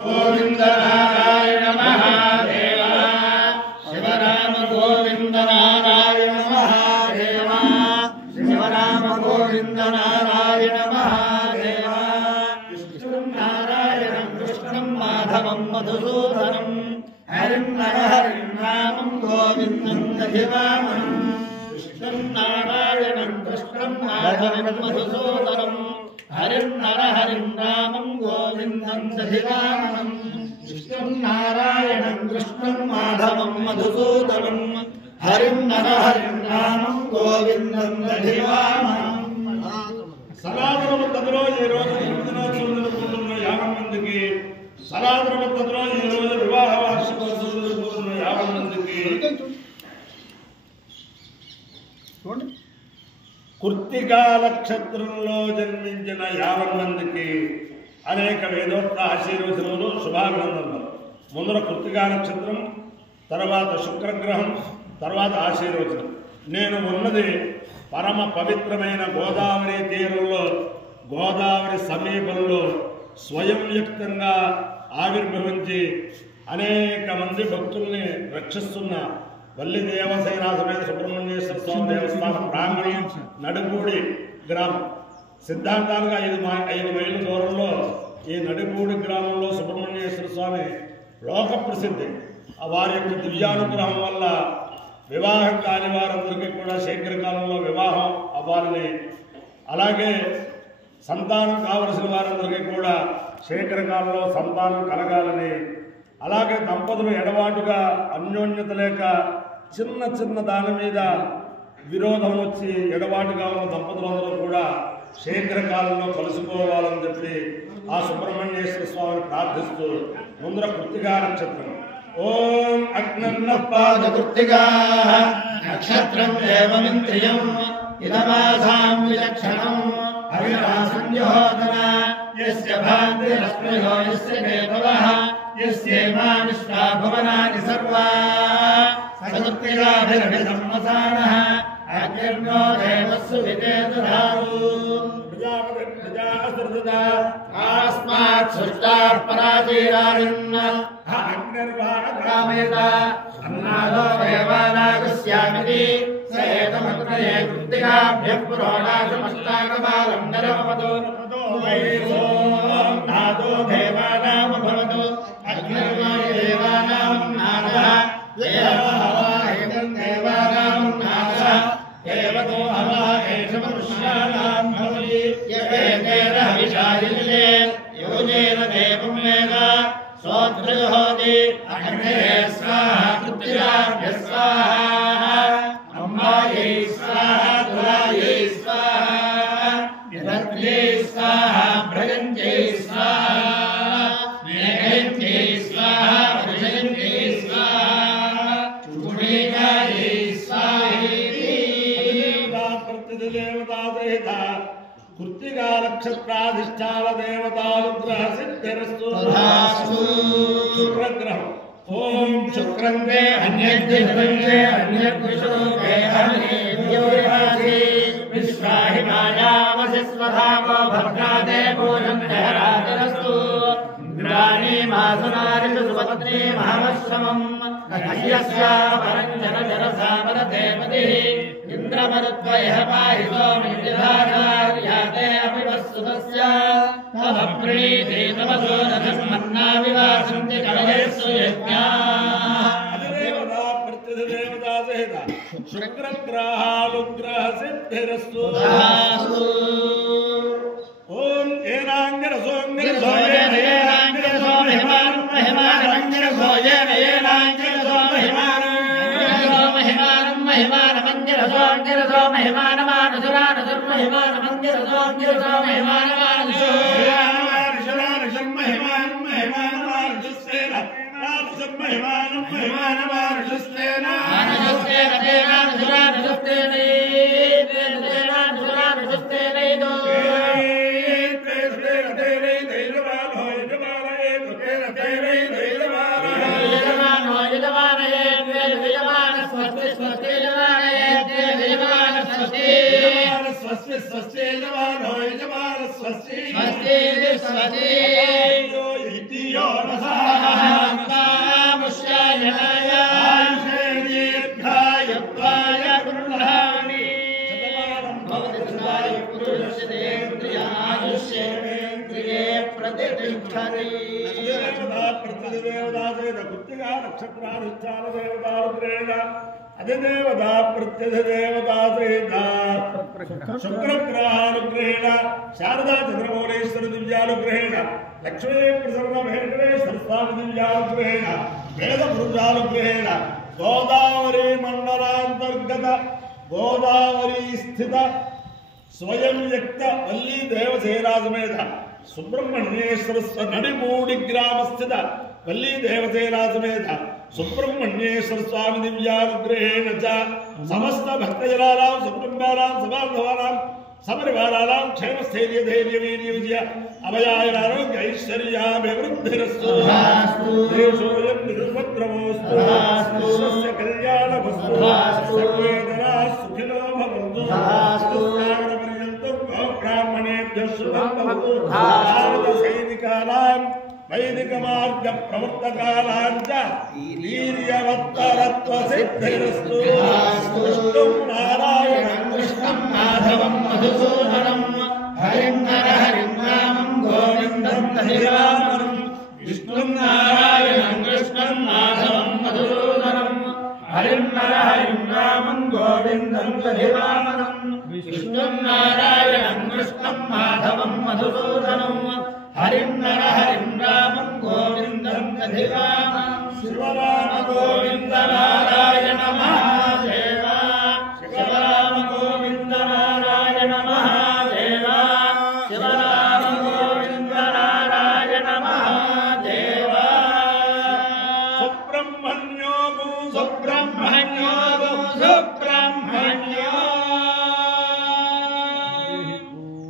गोविंद नारायण महादेव शिवराम गोविंद नारायण महादेव शिवराम गोविंद नारायण महादेव विष्णु नारायण कृष्ण माधवं मधुसूदनं हरिं हरिं रामं गोविंदं दधिवामं विष्णु नारायण कृष्ण माधवं मधुसूदनं हरिं रामं गोविंदं दधिवामनं विष्णुं नारायणं कृष्णं माधवं मधुसूदनं हरिं रामं गोविंदं दधिवामनं సనాతన పద్ధతిలో ఈ రోజు దినోత్సవం జరుపుకుంటున్న 50 మందికి సనాతన పద్ధతిలో ఈ రోజు వివాహ వార్షికోత్సవం జరుపుకుంటున్న 50 మందికి కృత్తికా నక్షత్రంలో జన్మించిన 50 మందికి అనేక వేదోక్త ఆశీర్వచనములు శుభాభినందనలు. ముందర కృత్తికా నక్షత్రం, తర్వాత శుక్రగ్రహం, తర్వాత ఆశీర్వచనం. నేను ఉన్నది పరమ పవిత్రమైన గోదావరి తీరంలో, గోదావరి సమీపంలో స్వయం వ్యక్తంగా ఆవిర్భవించి అనేక మంది భక్తుల్ని రక్షిస్తున్న వల్లి దేవసేన సమేత సుబ్రహ్మణ్యేశ్వర స్వామి దేవస్థానం ప్రాంగణం నడుపూడి గ్రామం. సిద్ధాంతాలుగా 5 మైళ్ళ దూరంలో ఈ నడుపూడి గ్రామంలో సుబ్రహ్మణ్యేశ్వర స్వామి లోక ప్రసిద్ధి. వారి యొక్క దివ్యానుగ్రహం వల్ల వివాహం కాని వారందరికీ కూడా శీఘ్రకాలంలో వివాహం అవ్వాలని, అలాగే సంతానం కావలసిన వారందరికీ కూడా శీఘ్రకాలంలో సంతానం కలగాలని, అలాగే దంపతులు ఎడబాటుగా అన్యోన్యత లేక చిన్న చిన్న దాని మీద విరోధం వచ్చి ఎడబాటుగా ఉన్న దంపతులందరూ కూడా శీఘ్రకాలంలో కలుసుకోవాలని చెప్పి ఆ సుబ్రహ్మణ్యేశ్వర స్వామిని ప్రార్థిస్తూ ముందర కృత్తికా నక్షత్రం. ఓం అగ్నన్నపాద కృత్తికా నక్షత్రం దేవమింద్రియం ఇదమాసాం విలక్షణం అవినాశంయోదన యస్య భాంతిరస్మయో యస్య కేతవః యస్యేమా విశ్వా భువనాని సర్వా సకృత్తికాభిరభిధం వసానః అగ్నిర్నో దేవస్సు విదేతురారు ఆస్మాత్ సృష్టాః పరాజీరారిన్న అగ్నిర్వాణకామయత అన్నాదో దేవానాగస్యామితి స ఏతమగ్నయే కృత్తికాభ్యః పురోడాశమష్టాకపాలం నరమపదో నాదో దేవానామ భవతు అగ్నిర్వాణి దేవానాం నాదః ఏవం దేవానాం నాదః దేవతో హవః ఏష మనుష్యాణాం భవతి యవేదేన హవిషాయిలే యోజేన దేవం వేద సోత్రయోహోతి అగ్నే స్వాహ కృత్తికాభ్యః స్వాహ అమ్మాయై స్వాహ తులాయై స్వాహ నిరత్యై స్వాహ భ్రజంత్యై స్వాహ మేఘయంత్యై స్వాహ వృషయంత్యై స్వాహ చూడేకాయై స్వాహేతి ప్రతిదేవతాదేత కృత్తికా నక్షత్రాధిష్టాన దేవతానుగ్రహ సిద్ధిరస్తు. శుక్రగ్రహం. ఓం శుక్రం తే అన్యద్విషే అన్యద్విషోకే అన్యేభ్యోరాసి విశ్వాహిమాయావసిస్వధామో భద్రాదే పూజం దేహరాజరస్తు ఇంద్రాణి మాసునారిషు సుపత్ని మహమశ్రమం అయ్యస్యా పరంజన జరసామర దేవతి ఇంద్రమరుత్వయః పాహి సోమిర్యాతే అపి వస్తుతస్య తవ ప్రీతి తవ సోనధర్మన్నా వివాసంతి కలయేస్సు యజ్ఞాః. ప్రతిదేవతా సహిత శుక్రగ్రహానుగ్రహ సిద్ధిరస్తు. ఓం ఏనాంగరసోంగరసోయేన ఏనాంగరసో మహిమానం మహిమానమంగరసో ఏన ఏనాంగరసో మహిమానం మహిమానం మహిమానమంగరసో అంగరసో మహిమానమానుసురానుసుర్ మహిమానమంగరసో అంగరసో మహిమానమానుసు మహిమానమానుసురానుసుర్ మహిమానం మహిమానమానుసుస్తేన నానుసుర్ మహిమానం మహిమానమానుసుస్తేన మానుసుస్తేన తేనానుసురానుసుస్తేన తేనానుసురానుసుస్తేనైదో స్వస్తి స్వస్తి యజమానో యజమాన స్వస్తి స్వస్తి స్వస్తి धियो न मुष्यायनाय आयुषे दीर्घायुत्वाय गृह्णामि भवति सदाय पुरुषेन्द्रियायुष्येन्द्रिये प्रतिष्ठति देवता कुत्तिका नक्षत्राधिष्ठान देवता रुद्रेण अधिदेवता प्रत्यधिदेवता शुक्रग्रहानुग्रहेण शारदा चंद्रमौलेश्वर दिव्यानुग्रहेण लक्ष्मी प्रसन्न वेंकटेश्वर स्वामी दिव्यानुग्रहेण वेदपुरुषानुग्रहेण गोदावरी मंडलांतर्गत गोदावरी स्थित स्वयं व्यक्त वल्ली देवसेना समेत सुब्रह्मण्येश्वर नडिमूडि ग्राम स्थित वल्ली देवसेना समेत सुब्रह्मण्येश्वर स्वामी दिव्यानुग्रहेण च समस्त भक्तजनानां सुब्रह्मण्यानां समाधवानां सपरिवाराणां क्षेमस्थैर्य धैर्य वीर्य विजय अभयायनारोग्य ऐश्वर्याभिवृद्धिरस्तु देशोऽयं निरुपद्रवोऽस्तु विश्वस्य कल्याणमस्तु सर्वे जनाः सुखिनो भवन्तु ब्राह्मणेभ्यः शुभं भवतु भारतसैनिकानां वैदिकमार्ग प्रवर्तकानां च वीर्यवत्तरत्वसिद्धिरस्तु विष्णुं नारायणं कृष्णं माधवं मधुसूदनं हरिं हरिं रामं गोविन्दं दधिवामनं विष्णुं नारायणं कृष्णं माधवं मधुसूदनं हरिं रामं गोविन्दं दधिवामनं विष्णुं नारायणं कृष्णं माधवं मधुसूदनं हरिं रामं गोविन्दं दधिवामनं शिवराम गोविन्द नारायण महादेव शिवराम गोविन्द नारायण महादेव शिवराम गोविन्द नारायण महादेव सुब्रह्मण्यो सुब्रह्मण्यो